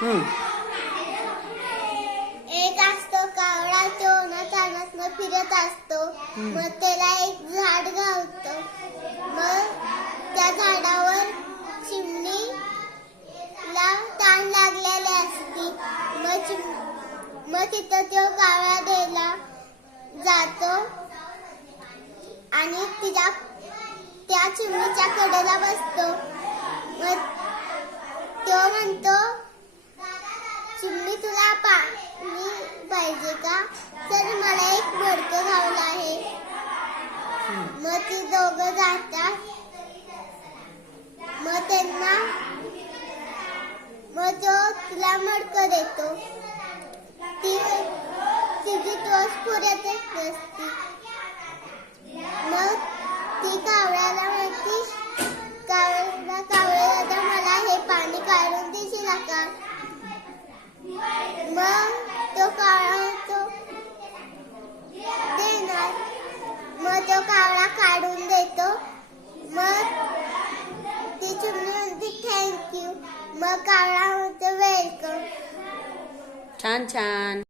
एक असतो कावळा तो ना तानातनं फिरत असतो. मग त्याला एक झाड घालतो. मग त्या झाडावर चिमणीला ताण लागलेली असती. मग चिम मग तिथं तो कावळा द्यायला जातो आणि तिच्या त्या चिमणीच्या कडेला बसतो. मग तो म्हणतो चिमणी तुला पाणी पाहिजे का? तर मला एक मडकं घावलं आहे. मग ती दोघं जातात. मग त्यांना मग तो तिला मडकं देतो. ती तिची तोच पुऱ्यातच नसती मग ती कावळ्याला म्हणती काढतो देणार. मग तो कावळा काढून देतो. मग ती चिमणी म्हणते थँक्यू मग कावळा म्हणतो वेलकम छान छान.